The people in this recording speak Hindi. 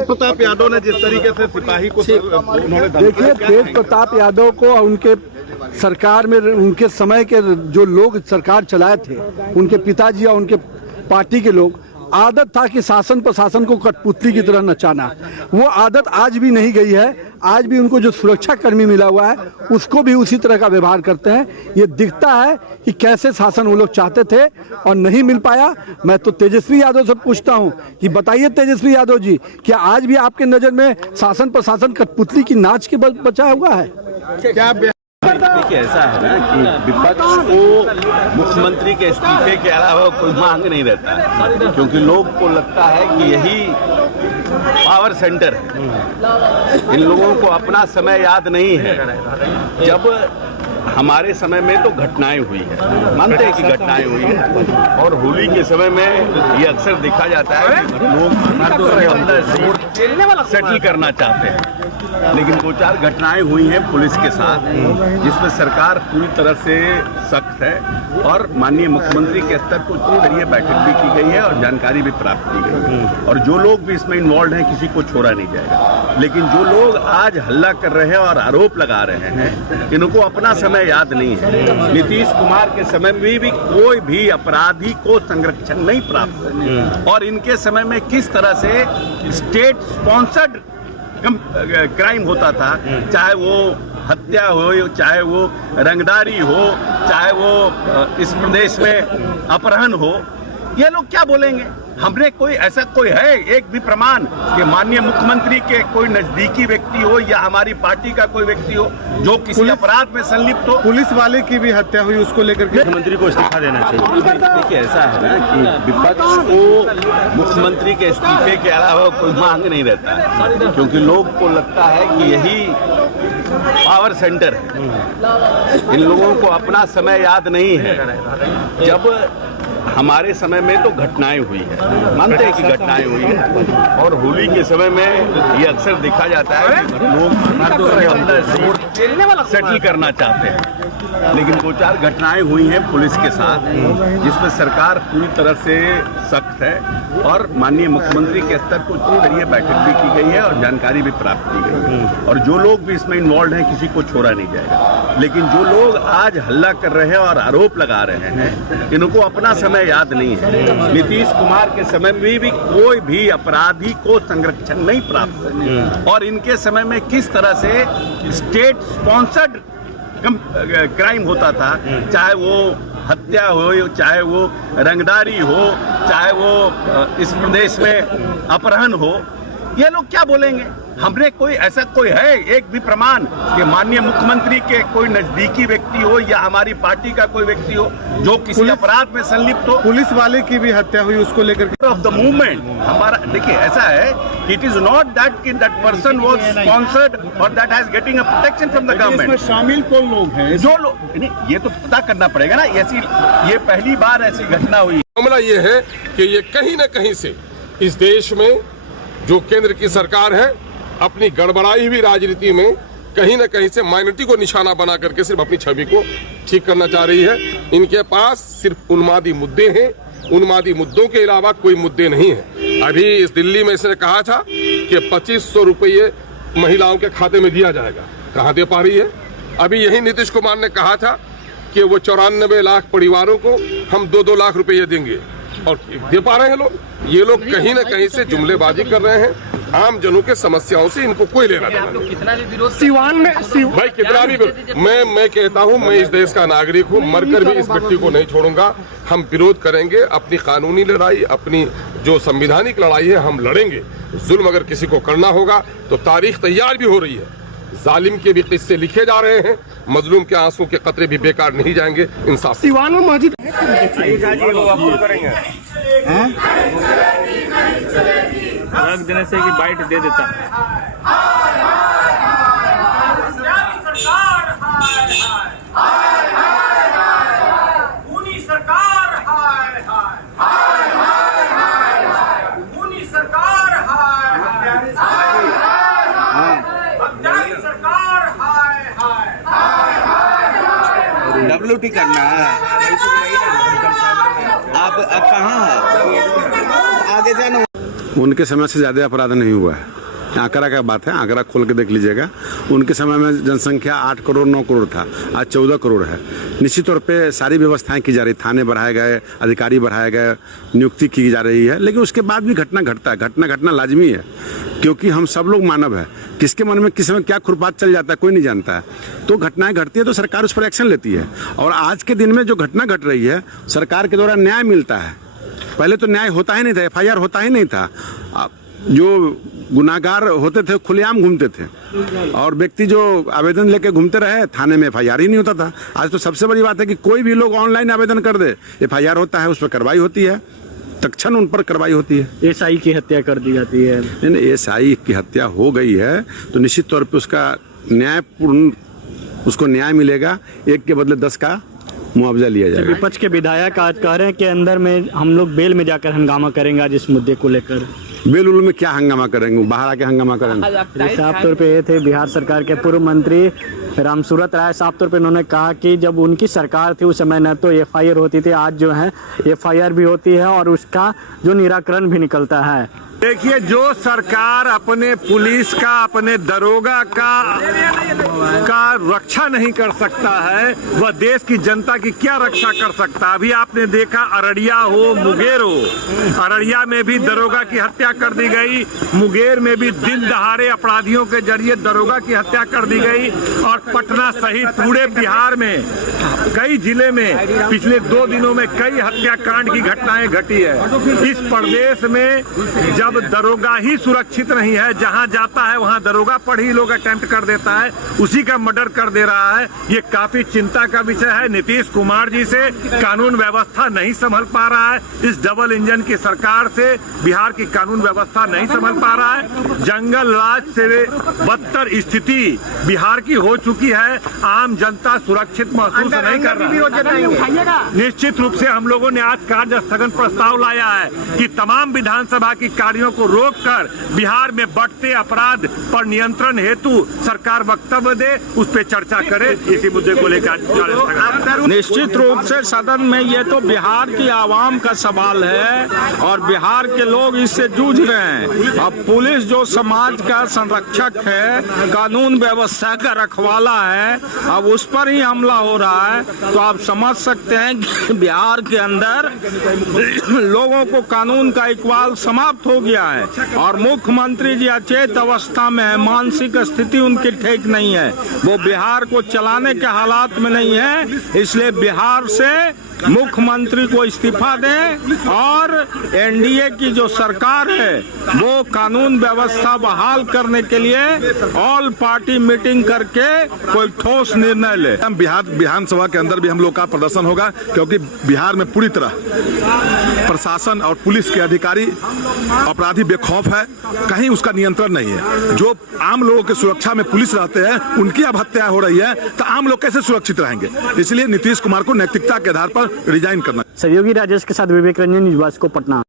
प्रताप यादव ने जिस तरीके से सिपाही को उन्होंने देखिए, तेज प्रताप यादव को उनके सरकार में उनके समय के जो लोग सरकार चलाए थे, उनके पिताजी और उनके पार्टी के लोग, आदत था कि शासन प्रशासन को कठपुतली की तरह नचाना। वो आदत आज भी नहीं गई है। आज भी उनको जो सुरक्षा कर्मी मिला हुआ है उसको भी उसी तरह का व्यवहार करते हैं। ये दिखता है कि कैसे शासन वो लोग चाहते थे और नहीं मिल पाया। मैं तो तेजस्वी यादव से पूछता हूं कि बताइए तेजस्वी यादव जी, क्या आज भी आपके नजर में शासन प्रशासन कठपुतली की नाच के बचा हुआ है? क्या देखिए, ऐसा है ना कि विपक्ष को मुख्यमंत्री के इस्तीफे के अलावा कोई मांग नहीं रहता है, क्योंकि लोग को लगता है कि यही पावर सेंटर है। इन लोगों को अपना समय याद नहीं है। जब हमारे समय में तो घटनाएं हुई है, मानते हैं कि घटनाएं हुई है, और होली के समय में ये अक्सर देखा जाता है कि लोग अंदर सेटल करना चाहते हैं। लेकिन दो चार घटनाएं हुई हैं पुलिस के साथ, जिसमें सरकार पूरी तरह से सख्त है, और माननीय मुख्यमंत्री के स्तर पर ये बैठक भी की गई है और जानकारी भी प्राप्त की गई है, और जो लोग भी इसमें इन्वॉल्व हैं किसी को छोड़ा नहीं जाएगा। लेकिन जो लोग आज हल्ला कर रहे हैं और आरोप लगा रहे हैं, इनको अपना समय याद नहीं है। नीतीश कुमार के समय में भी कोई भी अपराधी को संरक्षण नहीं प्राप्त है, और इनके समय में किस तरह से स्टेट स्पॉन्सर्ड क्राइम होता था, चाहे वो हत्या हो, चाहे वो रंगदारी हो, चाहे वो इस प्रदेश में अपहरण हो। ये लोग क्या बोलेंगे? हमने कोई ऐसा कोई है एक भी प्रमाण कि माननीय मुख्यमंत्री के कोई नजदीकी व्यक्ति हो या हमारी पार्टी का कोई व्यक्ति हो जो किसी अपराध में संलिप्त हो? पुलिस वाले की भी हत्या हुई, उसको लेकर के मुख्यमंत्री को इस्तीफा देना चाहिए। देखिए, ऐसा है ना कि विपक्ष को मुख्यमंत्री के इस्तीफे के अलावा कोई मांग नहीं रहता है, क्योंकि लोग को लगता है कि यही पावर सेंटर है। इन लोगों को अपना समय याद नहीं है। जब हमारे समय में तो घटनाएं हुई है, मानते हैं कि घटनाएं हुई है, और होली के समय में ये अक्सर देखा जाता है कि लोग अंदर सेटल करना चाहते हैं। लेकिन दो चार घटनाएं हुई हैं पुलिस के साथ, जिसमें सरकार पूरी तरह से सख्त है, और माननीय मुख्यमंत्री के स्तर पर ये बैठक भी की गई है और जानकारी भी प्राप्त की गई है, और जो लोग भी इसमें इन्वॉल्व हैं किसी को छोड़ा नहीं जाएगा। लेकिन जो लोग आज हल्ला कर रहे हैं और आरोप लगा रहे हैं, इनको अपना समय याद नहीं है। नीतीश कुमार के समय में भी कोई भी अपराधी को संरक्षण नहीं प्राप्त है, और इनके समय में किस तरह से स्टेट स्पॉन्सर्ड क्राइम होता था, चाहे वो हत्या हो, चाहे वो रंगदारी हो, चाहे वो इस प्रदेश में अपहरण हो। ये लोग क्या बोलेंगे? हमने कोई ऐसा कोई है एक भी प्रमाण कि माननीय मुख्यमंत्री के कोई नजदीकी व्यक्ति हो या हमारी पार्टी का कोई व्यक्ति हो जो किसी अपराध में संलिप्त हो? पुलिस वाले की भी हत्या हुई, उसको लेकर के ऑफ द मूवमेंट हमारा, देखिए ऐसा है, it is not that person was sponsored और that has getting a protection from the government. इसमें शामिल कौन लोग हैं? जो लोग, ये तो पता करना पड़ेगा ना। ये पहली बार ऐसी घटना हुई। मामला ये है कि ये कहीं न कहीं से इस देश में जो केंद्र की सरकार है, अपनी गड़बड़ाई हुई राजनीति में कहीं न कहीं से माइनॉरिटी को निशाना बना करके सिर्फ अपनी छवि को ठीक करना चाह रही है। इनके पास सिर्फ उन्मादी मुद्दे हैं, उन्मादी मुद्दों के अलावा कोई मुद्दे नहीं है। अभी इस दिल्ली में इसने कहा था कि 2500 रुपये महिलाओं के खाते में दिया जाएगा, कहाँ दे पा रही है? अभी यही नीतीश कुमार ने कहा था कि वो 94 लाख परिवारों को हम 2-2 लाख रुपये देंगे, और दे पा रहे हैं लोग। ये लोग कहीं न कहीं से जुमलेबाजी कर रहे हैं। आम जनों के समस्याओं से इनको कोई लेना देना नहीं। कितना भी विरोध सिवान में भाई कितना भी मैं कहता हूं, मैं इस देश का नागरिक हूं, मरकर भी इस व्यक्ति को नहीं छोड़ूंगा। हम विरोध करेंगे, अपनी कानूनी लड़ाई, अपनी जो संवैधानिक लड़ाई है हम लड़ेंगे। जुल्म अगर किसी को करना होगा तो तारीख तैयार भी हो रही है। जालिम के भी किस्से लिखे जा रहे हैं, मजलूम के आंसू के कतरे भी बेकार नहीं जाएंगे। इंसाफ सिवान में मस्जिद रख देने से कि बाइट दे देता है। WT करना है। आप कहाँ है? आगे जाना। उनके समय से ज़्यादा अपराध नहीं हुआ है। आंकड़ा का बात है, आंकड़ा खोल के देख लीजिएगा। उनके समय में जनसंख्या 8 करोड़ 9 करोड़ था, आज 14 करोड़ है। निश्चित तौर पे सारी व्यवस्थाएं की जा रही, थाने बढ़ाए गए, अधिकारी बढ़ाए गए, नियुक्ति की जा रही है, लेकिन उसके बाद भी घटना घटता है। घटना लाजमी है, क्योंकि हम सब लोग मानव है। किसके मन में किस समय क्या खुरपात चल जाता है कोई नहीं जानता है। तो घटनाएं घटती है तो सरकार उस पर एक्शन लेती है। और आज के दिन में जो घटना घट रही है, सरकार के द्वारा न्याय मिलता है। पहले तो न्याय होता ही नहीं था, FIR होता ही नहीं था। जो गुनाहगार होते थे खुलेआम घूमते थे, और व्यक्ति जो आवेदन लेके घूमते रहे, थाने में FIR ही नहीं होता था। आज तो सबसे बड़ी बात है कि कोई भी लोग ऑनलाइन आवेदन कर दे, FIR होता है, उस पर कार्रवाई होती है, तत्क्षण उन पर कार्रवाई होती है। SI की हत्या कर दी जाती है। नहीं, SI की हत्या हो गई है तो निश्चित तौर पर उसका न्यायपूर्ण उसको न्याय मिलेगा। एक के बदले 10 का मुआवजा लिया जाएगा। विपक्ष के विधायक आज कह रहे हैं कि अंदर में हम लोग बेल में जाकर हंगामा करेंगे आज इस मुद्दे को लेकर। बेलूल में क्या हंगामा करेंगे, बाहर आके हंगामा करेंगे। साफ तौर पे ये थे बिहार सरकार के पूर्व मंत्री रामसूरत राय। साफ तौर पे उन्होंने कहा कि जब उनकी सरकार थी उस समय न तो FIR होती थी, आज जो है FIR भी होती है और उसका जो निराकरण भी निकलता है। देखिए, जो सरकार अपने पुलिस का, अपने दरोगा का रक्षा नहीं कर सकता है, वह देश की जनता की क्या रक्षा कर सकता है। अभी आपने देखा अररिया हो, मुंगेर हो, अररिया में भी दरोगा की हत्या कर दी गई, मुंगेर में भी दिन दहाड़े अपराधियों के जरिए दरोगा की हत्या कर दी गई, और पटना सहित पूरे बिहार में कई जिले में पिछले 2 दिनों में कई हत्याकांड की घटनाएं घटी है। इस प्रदेश में जब दरोगा ही सुरक्षित नहीं है, जहां जाता है वहां दरोगा पर ही लोग अटेम्प्ट कर देता है, उसी का मर्डर कर दे रहा है। ये काफी चिंता का विषय है। नीतीश कुमार जी से कानून व्यवस्था नहीं संभल पा रहा है। इस डबल इंजन की सरकार से बिहार की कानून व्यवस्था नहीं संभल पा रहा है। जंगल राज से बदतर स्थिति बिहार की हो चुकी है। आम जनता सुरक्षित महसूस नहीं कर रहा है। निश्चित रूप से हम लोगों ने आज कार्य स्थगन प्रस्ताव लाया है कि तमाम विधानसभा की कार्यों को रोककर बिहार में बढ़ते अपराध पर नियंत्रण हेतु सरकार वक्तव्य दे, उस पर चर्चा करे। इसी मुद्दे को लेकर निश्चित रूप से सदन में ये तो बिहार की आवाम का सवाल है और बिहार के लोग इससे जूझ रहे हैं। अब पुलिस जो समाज का संरक्षक है, कानून व्यवस्था का रखवाला है, अब उस पर ही हमला हो रहा है। तो आप समझ सकते हैं कि बिहार के अंदर लोगों को कानून का इकबाल समाप्त हो गया है और मुख्यमंत्री जी अचेत अवस्था में है, मानसिक स्थिति उनकी ठीक नहीं है, वो बिहार को चलाने के हालात में नहीं है। इसलिए बिहार से मुख्यमंत्री को इस्तीफा दें और NDA की जो सरकार है वो कानून व्यवस्था बहाल करने के लिए ऑल पार्टी मीटिंग करके कोई ठोस निर्णय ले। बिहार विधानसभा के अंदर भी हम लोग का प्रदर्शन होगा, क्योंकि बिहार में पूरी तरह प्रशासन और पुलिस के अधिकारी अपराधी बेखौफ है, कहीं उसका नियंत्रण नहीं है। जो आम लोगों की सुरक्षा में पुलिस रहते हैं उनकी अब हत्या हो रही है, तो आम लोग कैसे सुरक्षित रहेंगे। इसलिए नीतीश कुमार को नैतिकता के आधार पर रिजाइन करना। सहयोगी राजेश के साथ विवेक रंजन, न्यूज़ को पटना।